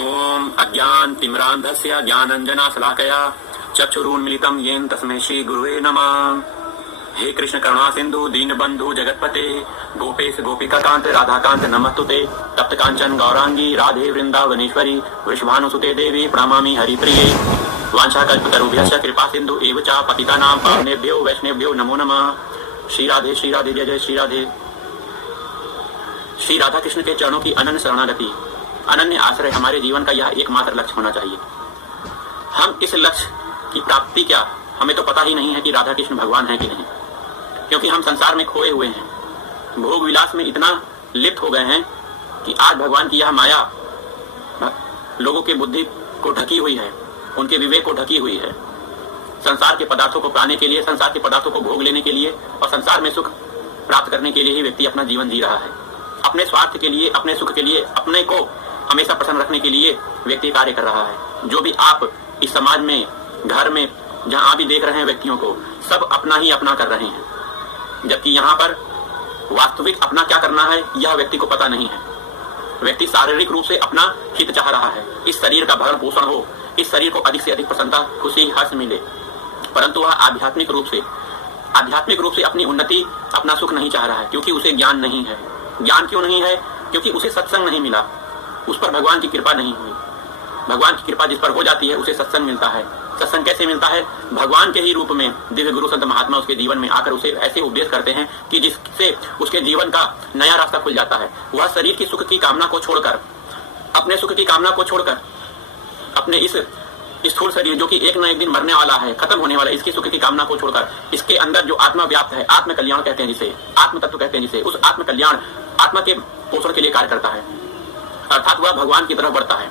ओम अज्ञानतिमिरान्धस्य ज्ञानाञ्जनशलाकया चक्षुरुन्मीलितं येन तस्मै श्री गुरुवे नमः। हे कृष्ण करुणा सिंधु दीनबंधु जगतपते गोपेश गोपिकाकांत राधाकांत नमस्तुते। तप्त कांचन गौरांगी राधे वृंदावनेश्वरी वृषभानुसुते देवी प्रणमामि हरिप्रिये। वाञ्छाकल्पतरुभ्यश्च कृपा सिंधु एव च पतितानां पावनेभ्यो वैष्णवेभ्यो नमो नमः। श्री राधे जय जय श्री राधे। श्री राधा कृष्ण के चरणों की अनन्य शरणागति अनन्य आश्रय हमारे जीवन का यह एकमात्र लक्ष्य होना चाहिए। हम इस लक्ष्य की प्राप्ति क्या, हमें तो पता ही नहीं है कि राधा कृष्ण भगवान है कि नहीं, क्योंकि हम संसार में खोए हुए हैं, भोग विलास में इतना लिप्त हो गए हैं कि आज भगवान की यह माया लोगों के बुद्धि को ढकी हुई है, उनके विवेक को ढकी हुई है। संसार के पदार्थों को पाने के लिए, संसार के पदार्थों को भोग लेने के लिए और संसार में सुख प्राप्त करने के लिए ही व्यक्ति अपना जीवन जी रहा है। अपने स्वार्थ के लिए, अपने सुख के लिए, अपने को हमेशा प्रसन्न रखने के लिए व्यक्ति कार्य कर रहा है। जो भी आप इस समाज में, घर में जहां भी देख रहे हैं व्यक्तियों को, सब अपना ही अपना कर रहे हैं, जबकि यहाँ पर वास्तविक अपना क्या करना है यह व्यक्ति को पता नहीं है। व्यक्ति शारीरिक रूप से अपना हित चाह रहा है, इस शरीर का भरण पोषण हो, इस शरीर को अधिक से अधिक प्रसन्नता, खुशी, हर्ष मिले, परंतु वह आध्यात्मिक रूप से अपनी उन्नति, अपना सुख नहीं चाह रहा है, क्योंकि उसे ज्ञान नहीं है। ज्ञान क्यों नहीं है? क्योंकि उसे सत्संग नहीं मिला, उस पर भगवान की कृपा नहीं हुई। भगवान की कृपा जिस पर हो जाती है उसे सत्संग मिलता है। सत्संग कैसे मिलता है? भगवान के ही रूप में दिव्य गुरु संत महात्मा उसके जीवन में आकर उसे ऐसे उपदेश करते हैं कि जिससे उसके जीवन का नया रास्ता खुल जाता है। वह शरीर की सुख की कामना को छोड़कर, अपने सुख की कामना को छोड़कर, अपने इस स्थूल शरीर जो कि एक न एक दिन मरने वाला है, खत्म होने वाला है, इसकी सुख की कामना को छोड़कर इसके अंदर जो आत्मा व्याप्त है, आत्म कल्याण कहते हैं जिसे, आत्म तत्व कहते हैं जिसे, उस आत्म कल्याण, आत्मा के पोषण के लिए कार्य करता है, अर्थात वह भगवान की तरफ बढ़ता है।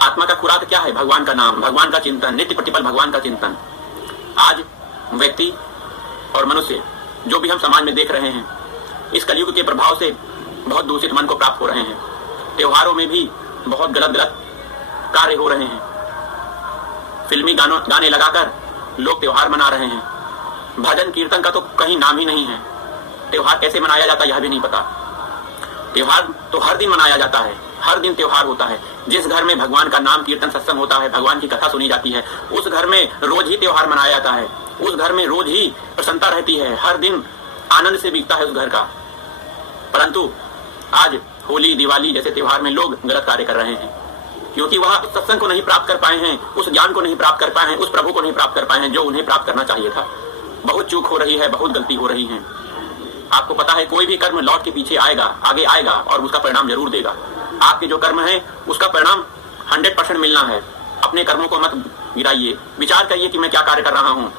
आत्मा का खुराक क्या है? भगवान का नाम, भगवान का चिंतन, नित्य प्रतिपल भगवान का चिंतन। आज व्यक्ति और मनुष्य जो भी हम समाज में देख रहे हैं, इस कलयुग के प्रभाव से बहुत दूषित मन को प्राप्त हो रहे हैं। त्योहारों में भी बहुत गलत कार्य हो रहे हैं। फिल्मी गाने लगाकर लोग त्योहार मना रहे हैं। भजन कीर्तन का तो कहीं नाम ही नहीं है। त्योहार कैसे मनाया जाता है यह भी नहीं पता। त्योहार तो हर दिन मनाया जाता है, हर दिन त्योहार होता है। जिस घर में भगवान का नाम कीर्तन सत्संग होता है, भगवान की कथा सुनी जाती है, उस घर में रोज ही त्योहार मनाया जाता है, उस घर में रोज ही प्रसन्नता रहती है, हर दिन आनंद से बीतता है उस घर का। परंतु आज होली, दिवाली जैसे त्योहार में लोग गलत कार्य कर रहे हैं, क्योंकि वह सत्संग को नहीं प्राप्त कर पाए हैं, उस ज्ञान को नहीं प्राप्त कर पाए हैं, उस प्रभु को नहीं प्राप्त कर पाए हैं जो उन्हें प्राप्त करना चाहिए था। बहुत चूक हो रही है, बहुत गलती हो रही है। आपको पता है कोई भी कर्म लौट के पीछे आएगा, आगे आएगा और उसका परिणाम जरूर देगा। आपके जो कर्म है उसका परिणाम 100% मिलना है। अपने कर्मों को मत गिराइए, विचार करिए कि मैं क्या कार्य कर रहा हूँ,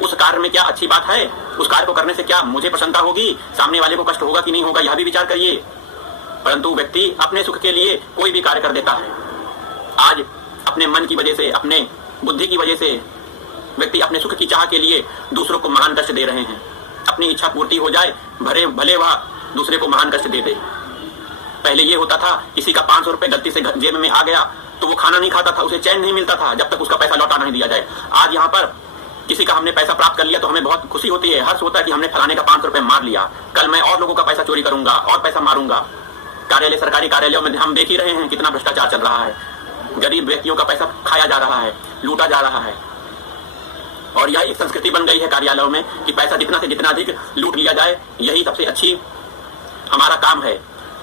उस कार्य में क्या अच्छी बात है, उस कार्य को करने से क्या मुझे प्रसन्नता होगी, सामने वाले को कष्ट होगा कि नहीं होगा, यह भी विचार करिए। परंतु व्यक्ति अपने सुख के लिए कोई भी कार्य कर देता है। आज अपने मन की वजह से, अपने बुद्धि की वजह से व्यक्ति अपने सुख की चाह के लिए दूसरों को महान कष्ट दे रहे हैं। अपनी इच्छा पूर्ति हो जाए, भले वह दूसरे को महान कष्ट दे दे। पहले ये होता था, किसी का 500 रुपए गलती से जेब में आ गया तो वो खाना नहीं खाता था, उसे चैन नहीं मिलता था जब तक उसका पैसा लौटा नहीं दिया जाए। आज यहाँ पर किसी का हमने पैसा प्राप्त कर लिया तो हमें बहुत खुशी होती है, हर्ष होता है कि हमने फलाने का 500 रुपए मार लिया, कल मैं और लोगों का पैसा चोरी करूंगा और पैसा मारूंगा। कार्यालय, सरकारी कार्यालयों में हम देख ही रहे हैं कितना भ्रष्टाचार चल रहा है। गरीब व्यक्तियों का पैसा खाया जा रहा है, लूटा जा रहा है। और यह एक संस्कृति बन गई है कार्यालयों में कि पैसा जितना से जितना अधिक लूट लिया जाए, यही सबसे अच्छी हमारा काम है।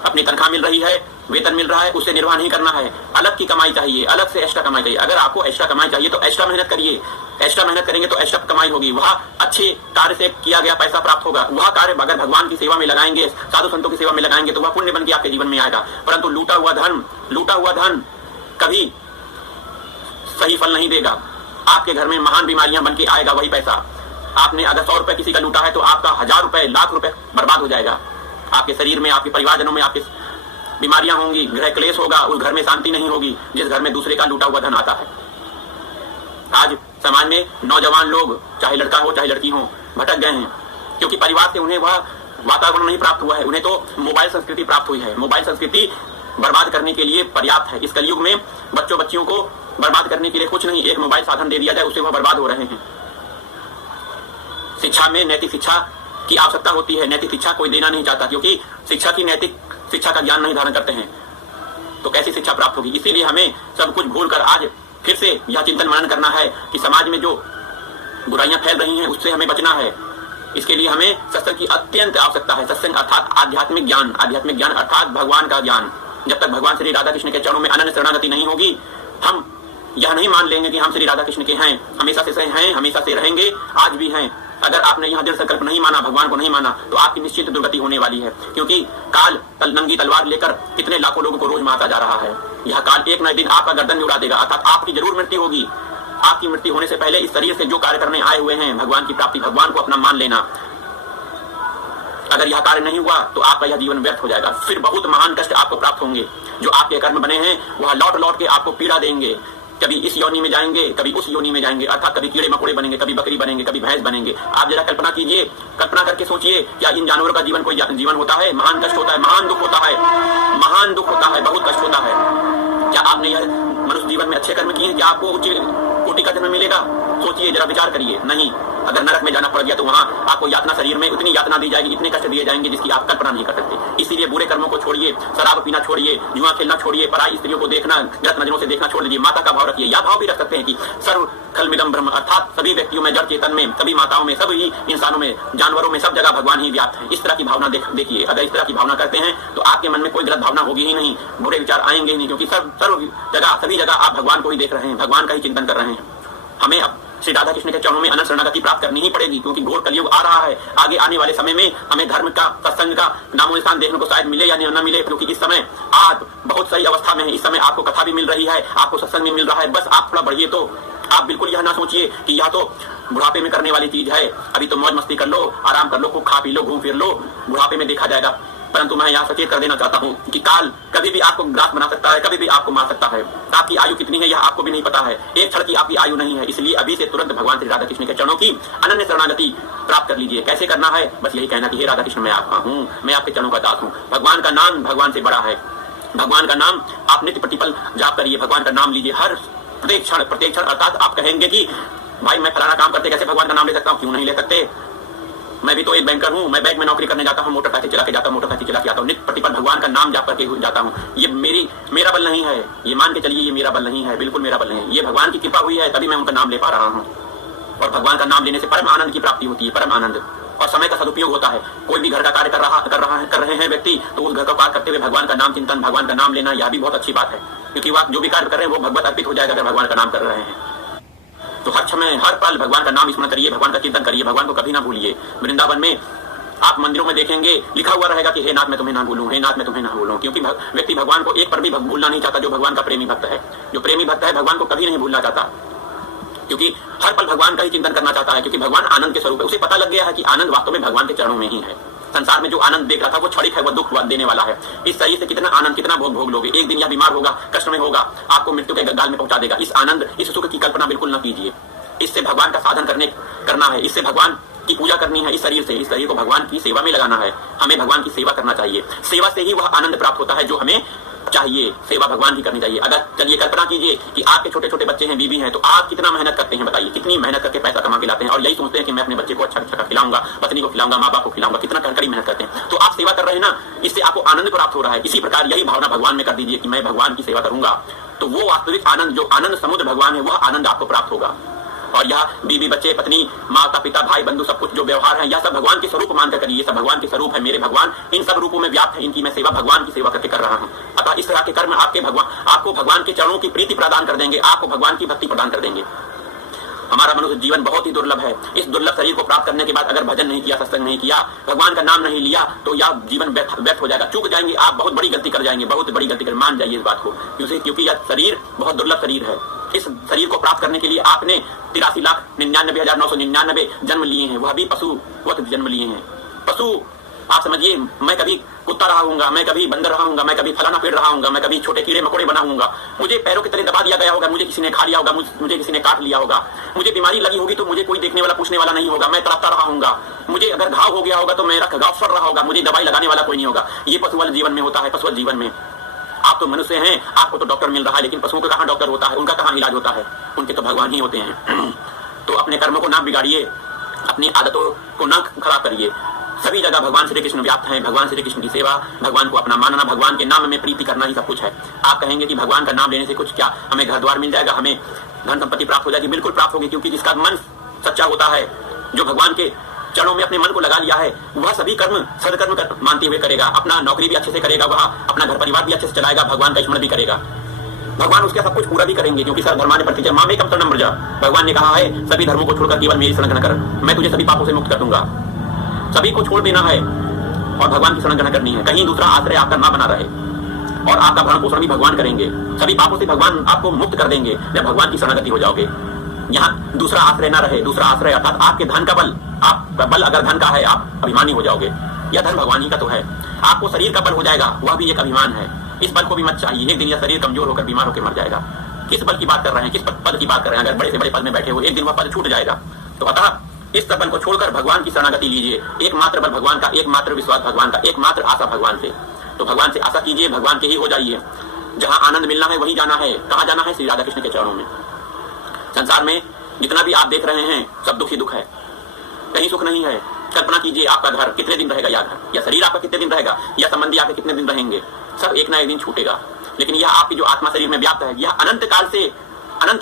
अपनी तनख्वाह मिल रही है, वेतन मिल रहा है, उससे निर्वाह नहीं करना है, अलग की कमाई चाहिए, अलग से एक्स्ट्रा कमाई चाहिए। अगर आपको एक्स्ट्रा कमाई चाहिए तो एक्स्ट्रा मेहनत करिए, एक्स्ट्रा मेहनत करेंगे तो एक्स्ट्रा कमाई होगी, वह अच्छे कार्य से किया गया पैसा प्राप्त होगा। वह कार्य अगर भगवान की सेवा में लगाएंगे, साधु संतों की सेवा में लगाएंगे तो वह पुण्य बन के आपके जीवन में आएगा। परंतु लूटा हुआ धन कभी सही फल नहीं देगा। आपके घर में महान बीमारियां बन के आएगा वही पैसा। आपने अगर 100 रुपए किसी का लूटा है तो आपका 1000 रुपए, लाख रुपए बर्बाद हो जाएगा। आपके शरीर में, आपके परिवारजनों में आपके बीमारियां होंगी, गृह क्लेश होगा, उस घर में शांति नहीं होगी जिस घर में दूसरे का लूटा हुआ धन आता है। आज समाज में नौजवान लोग, चाहे लड़का हो चाहे लड़की हो, भटक गए हैं, क्योंकि परिवार से उन्हें वह वातावरण नहीं प्राप्त हुआ है। उन्हें तो मोबाइल संस्कृति प्राप्त हुई है। मोबाइल संस्कृति बर्बाद करने के लिए पर्याप्त है। इस कलयुग में बच्चियों को बर्बाद करने के लिए कुछ नहीं, एक मोबाइल साधन दे दिया जाए उससे वह बर्बाद हो रहे हैं। शिक्षा में नैतिक शिक्षा की आवश्यकता होती है। नैतिक शिक्षा कोई देना नहीं चाहता, क्योंकि शिक्षा की नैतिक शिक्षा का ज्ञान नहीं धारण करते हैं। तो कैसी शिक्षा प्राप्त होगी। इसीलिए हमें सब कुछ भूलकर आज फिर से यह चिंतन मनन करना है कि समाज में जो बुराइयां फैल रही हैं उससे हमें बचना है। इसके लिए हमें सत्संग की अत्यंत आवश्यकता है। सत्संग अर्थात आध्यात्मिक ज्ञान अर्थात भगवान का ज्ञान। जब तक भगवान श्री राधा कृष्ण के चरणों में अनन्य शरणागति नहीं होगी, हम यह नहीं मान लेंगे कि हम श्री राधा कृष्ण के हैं, हमेशा से हैं, हमेशा से रहेंगे, आज भी हैं। अगर आपने यह दृढ़ संकल्प नहीं माना, भगवान को नहीं माना, तो आपकी निश्चित दुर्गति होने वाली है। क्योंकि काल नंगी तलवार लेकर कितने लाखों लोगों को रोज मारता जा रहा है। यह काल एक न दिन आपका गर्दन भी उड़ा देगा, अर्थात आपकी जरूर मृत्यु होगी। आपकी मृत्यु होने से पहले इस शरीर से जो कार्य करने आए हुए हैं, भगवान की प्राप्ति, भगवान को अपना मान लेना, अगर यह कार्य नहीं हुआ तो आपका यह जीवन व्यर्थ हो जाएगा। फिर बहुत महान कष्ट आपको प्राप्त होंगे। जो आपके कर्म बने हैं वह लौट लौट के आपको पीड़ा देंगे। कभी इस योनि में जाएंगे, कभी उस योनि में जाएंगे, अर्थात कभी कीड़े मकोड़े बनेंगे, कभी बकरी बनेंगे, कभी भैंस बनेंगे। आप जरा कल्पना कीजिए, कल्पना करके सोचिए, क्या इन जानवरों का जीवन कोई जीवन होता है? महान कष्ट होता है, महान दुख होता है, महान दुख होता है, बहुत कष्ट होता है। क्या आपने यह मनुष्य जीवन में अच्छे कर्म किए हैं? क्या आपको उच्च कोटि का जन्म मिलेगा? सोचिए, जरा विचार करिए। नहीं, अगर नरक में जाना पड़ गया तो वहां आपको यातना, शरीर में उतनी यातना दी जाएगी, इतने कष्ट दिए जाएंगे जिसकी आप कल्पना नहीं कर सकते। इसीलिए बुरे कर्मों को छोड़िए, शराब पीना छोड़िए, जुआ खेलना छोड़िए, पराई स्त्रियों को देखना, गलत नजरों से देखना छोड़ दीजिए। माता का भाव रखिए। यह भाव भी रख सकते हैं कि सर्व खलमिदम ब्रह्म, अर्थात सभी व्यक्तियों में, जड़ चेतन में, सभी माताओं में, सभी इंसानों में, जानवरों में, सब जगह भगवान ही व्याप्त है। इस तरह की भावना देखिए। अगर इस तरह की भावना करते हैं तो आपके मन में कोई गलत भावना होगी ही नहीं, बुरे विचार आएंगे ही नहीं, क्योंकि सर्व जगह, सभी जगह आप भगवान को ही देख रहे हैं, भगवान का ही चिंतन कर रहे हैं। हमें अब श्री राधा कृष्ण के चरणों में अनंत शरणागति प्राप्त करनी ही पड़ेगी, क्योंकि घोर कलयुग आ रहा है। आगे आने वाले समय में हमें धर्म का, सत्संग का नामो निशान देखने को शायद मिले या न मिले, क्योंकि इस समय आप बहुत सही अवस्था में है। इस समय आपको कथा भी मिल रही है, आपको सत्संग भी मिल रहा है। बस आप थोड़ा बढ़िए। तो आप बिल्कुल यह ना सोचिए कि यह तो बुढ़ापे में करने वाली चीज है, अभी तो मौज मस्ती कर लो, आराम कर लो, खूब खा पी लो, घूम फिर लो, बुढ़ापे में देखा जाएगा। परंतु मैं यहाँ सचेत कर देना चाहता हूँ कि काल कभी भी आपको ग्रास बना सकता है, कभी भी आपको मार सकता है। आपकी आयु कितनी है यह आपको भी नहीं पता है, एक क्षण की आपकी आयु नहीं है। इसलिए अभी से तुरंत भगवान श्री राधा कृष्ण के चरणों की अनन्य शरणागति प्राप्त कर लीजिए। कैसे करना है? बस यही कहना कि हे राधा कृष्ण, मैं आपका हूँ, मैं आपके चरणों का दास हूँ। भगवान का नाम भगवान से बड़ा है। भगवान का नाम आप नित्य प्रतिपल जाप करिए, भगवान का नाम लीजिए हर प्रत्येक क्षण। अर्थात आप कहेंगे कि भाई मैं फलाना काम करते कैसे भगवान का नाम ले सकता हूँ? क्यों नहीं ले सकते? मैं भी तो एक बैंकर हूँ, मैं बैंक में नौकरी करने जाता हूँ, मोटरसाइकिल चला के जाता हूँ, मोटरसाइकिल चला के आता हूँ, नित्य प्रतिपल भगवान का नाम जाप करके जाता हूँ। ये मेरा बल नहीं है, ये मान के चलिए, ये मेरा बल नहीं है, बिल्कुल मेरा बल नहीं है। ये भगवान की कृपा हुई है, तभी मैं उनका नाम ले पा रहा हूँ। और भगवान का नाम लेने से परम आनंद की प्राप्ति होती है, परम आनंद, और समय का सदुपयोग होता है। कोई भी घर का कार्य कर रहे हैं व्यक्ति, तो उस घर का कार्य करते हुए भगवान का नाम चिंतन, भगवान का नाम लेना, यह भी बहुत अच्छी बात है, क्योंकि आप जो भी कार्य कर रहे हैं वो भगवत अर्पित हो जाएगा अगर भगवान का नाम कर रहे हैं। तो हर समय, हर पल भगवान का नाम स्मरण करिए, भगवान का चिंतन करिए, भगवान को कभी ना भूलिए। वृंदावन में आप मंदिरों में देखेंगे लिखा हुआ रहेगा कि हे नाथ मैं तुम्हें ना भूलूं, हे नाथ मैं तुम्हें ना भूलूं, क्योंकि व्यक्ति भगवान को एक पर भी भूलना नहीं चाहता। जो भगवान का प्रेमी भक्त है, जो प्रेमी भक्त है, भगवान को कभी नहीं भूलना चाहता, क्योंकि हर पल भगवान का ही चिंतन करना चाहता है, क्योंकि भगवान आनंद के स्वरूप है। उसे पता लग गया है कि आनंद वास्तव में भगवान के चरणों में ही है। संसार में जो आनंद देख रहा था वो क्षणिक है, वो दुख देने वाला है। इस शरीर से कितना आनंद, कितना भोग लोगे। एक दिन यह बीमार होगा, कष्ट में होगा, आपको मृत्यु के गाल में पहुंचा देगा। इस आनंद, इस सुख की कल्पना बिल्कुल न कीजिए। इससे भगवान का साधन करना है, इससे भगवान की पूजा करनी है। इस शरीर को भगवान की सेवा में लगाना है। हमें भगवान की सेवा करना चाहिए। सेवा से ही वह आनंद प्राप्त होता है जो हमें चाहिए। सेवा भगवान की करनी चाहिए। अगर चलिए कल्पना कीजिए कि आपके छोटे छोटे बच्चे हैं, बीवी हैं, तो आप कितना मेहनत करते हैं बताइए, कितनी मेहनत करके पैसा कमा के लाते हैं, और यही सोचते हैं कि मैं अपने बच्चे को अच्छा अच्छा खिलाऊंगा, पत्नी को खिलाऊंगा, माँ बाप को खिलाऊंगा, कितना कड़ी मेहनत करते हैं। तो आप सेवा कर रहे हैं ना, इससे आपको आनंद प्राप्त हो रहा है। इसी प्रकार यही भावना भगवान में कर दीजिए कि मैं भगवान की सेवा करूंगा, तो वो वास्तविक आनंद, जो आनंद समुद्र भगवान है, वह आनंद आपको प्राप्त होगा। और यह बीवी बच्चे, पत्नी, माता पिता, भाई बंधु, सब कुछ जो व्यवहार है, यह सब भगवान के स्वरूप मानकर करिए। ये सब भगवान के स्वरूप है। मेरे भगवान इन सब रूपों में व्याप्त है, इनकी मैं सेवा भगवान की सेवा करके कर रहा हूँ। अतः इस तरह के कर्म आपको भगवान के चरणों की प्रीति प्रदान कर देंगे, आपको भगवान की भक्ति प्रदान कर देंगे। हमारा मनुष्य जीवन बहुत ही दुर्लभ है। इस दुर्लभ शरीर को प्राप्त करने के बाद अगर भजन नहीं किया, सत्संग नहीं किया, भगवान का नाम नहीं लिया, तो यह जीवन व्यर्थ हो जाएगा। चूक जाएंगे आप, बहुत बड़ी गलती कर जाएंगे, बहुत बड़ी गलती कर, मान जाइए इस बात को, क्योंकि यह शरीर बहुत दुर्लभ शरीर है। इस शरीर को प्राप्त करने के लिए आपने 83,99,999 जन्म लिए हैं, वह भी पशुवत जन्म लिए हैं। पशु, आप समझिए, मैं कभी कुत्ता रहा हूँगा, मैं कभी बंदर रहा हूँगा, मैं कभी फलाना पेड़ रहा हूँगा, मैं कभी छोटे कीड़े मकोड़े बना हूँगा, मुझे पैरों की तरह दबा दिया गया होगा, मुझे किसी ने खा लिया होगा, मुझे किसी ने काट लिया होगा, मुझे बीमारी लगी होगी तो मुझे कोई देखने वाला पूछने वाला नहीं होगा, मैं तड़पता रहा हूँगा, मुझे अगर घाव हो गया होगा तो मेरा घाव सड़ रहा होगा, मुझे दवाई लगाने वाला कोई नहीं होगा। ये पशुवत जीवन में होता है। पशुवत जीवन में आप तो मनुष्य हैं, आपको तो डॉक्टर मिल रहा है, लेकिन पशुओं का कहाँ डॉक्टर होता है, उनका कहाँ इलाज होता है, उनके तो भगवान ही होते हैं। तो अपने कर्मों को ना बिगाड़िए, अपनी आदतों को ना खराब करिए। सभी जगह भगवान श्री कृष्ण व्याप्त हैं, भगवान श्री कृष्ण की सेवा, भगवान को अपना मानना, भगवान के नाम में प्रीति करना ही सब कुछ है। आप कहेंगे कि भगवान का नाम लेने से कुछ क्या, हमें घर द्वार मिल जाएगा, हमें धन संपत्ति प्राप्त हो जाएगी? बिल्कुल प्राप्त होगी, क्योंकि जिसका मन सच्चा होता है, जो भगवान के चरणों में अपने मन को लगा लिया है, वह सभी कर्म सदकर्म मानते हुए करेगा, अपना नौकरी भी अच्छे से करेगा, वह अपना घर परिवार भी अच्छे से चलाएगा, भगवान का स्मरण भी करेगा, भगवान उसका सब कुछ पूरा भी करेंगे, क्योंकि सर धर्माने प्रतिजय मामे कम शरणम व्रज। भगवान ने कहा है सभी धर्मों को छोड़कर केवल मेरी शरण ग्रहण कर, मैं तुझे सभी पापों से मुक्त कर दूंगा। सभी को छोड़ देना है और भगवान की शरण ग्रहण करनी है, कहीं दूसरा आश्रय आपका ना बना रहे, और आपका भरण पोषण भी भगवान करेंगे, सभी पापों से भगवान आपको मुक्त कर देंगे जब भगवान की शरणागति हो जाओगे। यहाँ दूसरा आश्रय ना रहे, दूसरा आश्रय अर्थात आपके धन का बल, आपका बल अगर धन का है आप अभिमानी हो जाओगे, यह धन भगवान ही का तो है। आपको शरीर का बल हो जाएगा, वह भी एक अभिमान है, इस बल को भी मत चाहिए, एक दिन यह शरीर कमजोर होकर बीमार होकर मर जाएगा। किस बल की बात कर रहे हैं, किस पद की बात कर रहे हैं? अगर बड़े से बड़े पद में बैठे हो, एक दिन वह पद छूट जाएगा। तो अतः इस बल को छोड़कर भगवान की शरणागति लीजिए, एकमात्र बल भगवान का, एकमात्र विश्वास भगवान का, एकमात्र आशा भगवान से। तो भगवान से आशा कीजिए, भगवान के ही हो जाइए, जहां आनंद मिलना है वही जाना है। कहाँ जाना है? श्री राधा कृष्ण के चरणों में। संसार में जितना भी आप देख रहे हैं सब दुख ही दुख है, कहीं सुख नहीं है। कल्पना कीजिए आपका घर कितने दिन रहेगा, या घर या शरीर आपका कितने दिन रहेगा, या संबंधी आपके कितने दिन रहेंगे, सब एक ना एक दिन छूटेगा। लेकिन यह आपकी जो आत्मा शरीर में व्याप्त है, यह अनंत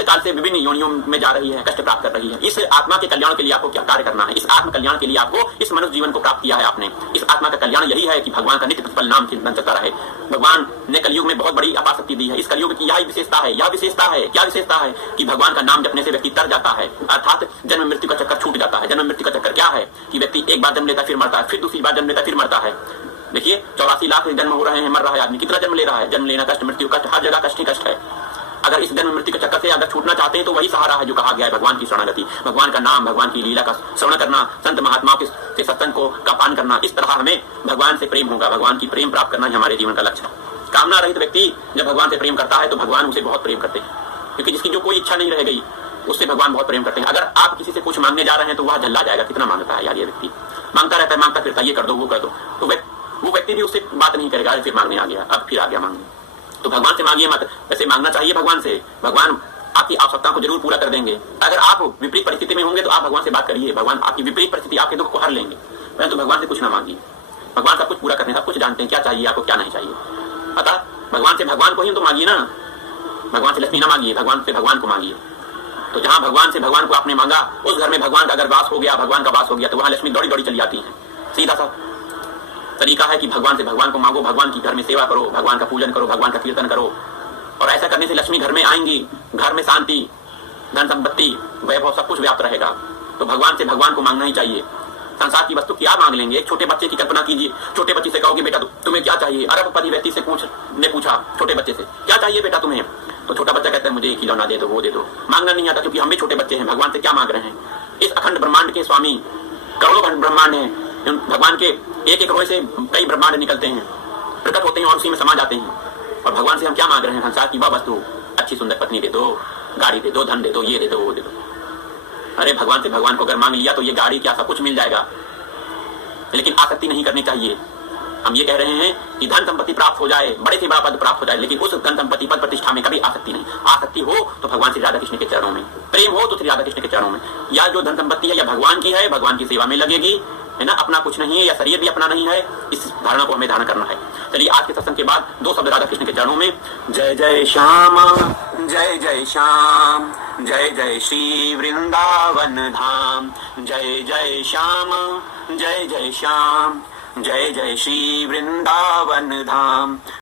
काल से विभिन्न योनियों में जा रही है, कष्ट प्राप्त कर रही है। इस आत्मा के कल्याण के लिए आपको क्या कार्य करना है? इस आत्म कल्याण के लिए आपको इस मनुष्य जीवन को प्राप्त किया है आपने। इस आत्मा का कल्याण यही है कि भगवान का नित्य प्रतिपल नाम चिंतन चलता रहे। भगवान ने कलयुग में बहुत बड़ी अपार शक्ति दी है। इस कलयुग की यही विशेषता है, यह विशेषता है, क्या विशेषता है कि भगवान का नाम जपने से व्यक्ति तर जाता है, अर्थात जन्म मृत्यु का चक्कर छूट जाता है। जन्म मृत्यु का चक्कर क्या है कि व्यक्ति एक बार जन्म लेता फिर मरता है, फिर दूसरी बार जन्म लेता फिर मरता है। देखिए 84 लाख जन्म हो रहे हैं, मर रहा है आदमी, कितना जन्म ले रहा है? जन्म लेना कष्ट, मृत्यु कष्ट, हर जगह कष्ट ही कष्ट है। अगर इस जन्म मृत्यु के चक्कर से अगर छूटना चाहते हैं तो वही सहारा है जो कहा गया है, भगवान की शरणागति, भगवान का नाम, भगवान की लीला का श्रवण करना, संत महात्माओं के सत्संग का पान करना। इस तरह हमें भगवान से प्रेम होगा, भगवान की प्रेम प्राप्त करना ही हमारे जीवन का लक्ष्य है। कामना रहित व्यक्ति जब भगवान से प्रेम करता है तो भगवान उसे बहुत प्रेम करते हैं, क्योंकि जिसकी जो कोई इच्छा नहीं रह गई उससे भगवान बहुत प्रेम करते हैं। अगर आप किसी से कुछ मांगने जा रहे हैं तो वह झल्ला जाएगा, कितना मांगता है यार ये व्यक्ति, मांगता रहता है, मांगता फिरता, ये कर दो वो कर दो, तो वो व्यक्ति भी उससे बात नहीं करेगा, फिर मांगने आ गया, अब फिर आ गया मांगने। तो भगवान से मांगिए मत, ऐसे मांगना चाहिए भगवान से। भगवान आपकी आवश्यकता को जरूर पूरा कर देंगे। अगर आप विपरीत परिस्थिति में होंगे तो आप भगवान से बात करिए, भगवान आपकी विपरीत परिस्थिति, आपके दुख को हर लेंगे, परंतु भगवान से कुछ ना मांगिए। भगवान सब कुछ पूरा करते हैं, सब कुछ जानते हैं, क्या चाहिए आपको क्या नहीं चाहिए। अतः भगवान से भगवान को ही तो मांगिए ना, भगवान से लक्ष्मी ना मांगिए, भगवान से भगवान को मांगिए। तो जहां भगवान से भगवान को आपने मांगा, उस घर में भगवान का अगर वास हो गया, भगवान का वास हो गया, तो वहां लक्ष्मी दौड़ी दौड़ी चली जाती है। सीधा सा तरीका है कि भगवान से भगवान को मांगो, भगवान की घर में सेवा करो, भगवान का पूजन करो, भगवान का कीर्तन करो, और ऐसा करने से लक्ष्मी घर में आएंगी, घर में शांति, धन संपत्ति, वैभव सब कुछ व्याप्त रहेगा। तो भगवान से भगवान को मांगना ही चाहिए। संसार की वस्तु क्या मांग लेंगे? एक छोटे बच्चे की कल्पना कीजिए, छोटे बच्चे से कहोगे बेटा तुम्हें क्या चाहिए? अरबपति व्यक्ति से पूछा छोटे बच्चे से क्या चाहिए बेटा तुम्हें, तो छोटा बच्चा कहता है मुझे खिलौना दे दो, वो दे दो। मांगना नहीं आता, क्योंकि हम भी छोटे बच्चे हैं। भगवान से क्या मांग रहे हैं? इस अखंड ब्रह्मांड के स्वामी, करोड़ों ब्रह्मांड है, भगवान के एक एक रोए से कई ब्रह्मांड निकलते हैं, प्रकट होते हैं और उसी में समा जाते हैं। और भगवान से हम क्या मांग रहे हैं? संसार की वह वस्तु, अच्छी सुंदर पत्नी दे दो, गाड़ी दे दो, धन दे दो, ये दे दो, वो दे दो। अरे भगवान से भगवान को अगर मांग लिया तो ये गाड़ी क्या सब कुछ मिल जाएगा। लेकिन आसक्ति नहीं करनी चाहिए। हम ये कह रहे हैं कि धन संपत्ति प्राप्त हो जाए, बड़े से बड़ा पद प्राप्त हो जाए, लेकिन उस धन संपत्ति पद प्रतिष्ठा में कभी आसक्ति नहीं। आसक्ति हो तो भगवान श्री राधा कृष्ण के चरणों में, प्रेम हो तो श्री राधा कृष्ण के चरणों में। या जो धन संपत्ति है या भगवान की है, भगवान की सेवा में लगेगी, है ना, अपना कुछ नहीं है, या शरीर भी अपना नहीं है, इस धारणा को हमें धारण करना है। चलिए आज के सत्संग के बाद 2 शब्द राधा कृष्ण के चरणों में। जय जय श्याम, जय जय श्याम, जय जय श्री वृंदावन धाम, जय जय श्याम, जय जय श्याम, जय जय श्री वृंदावन धाम।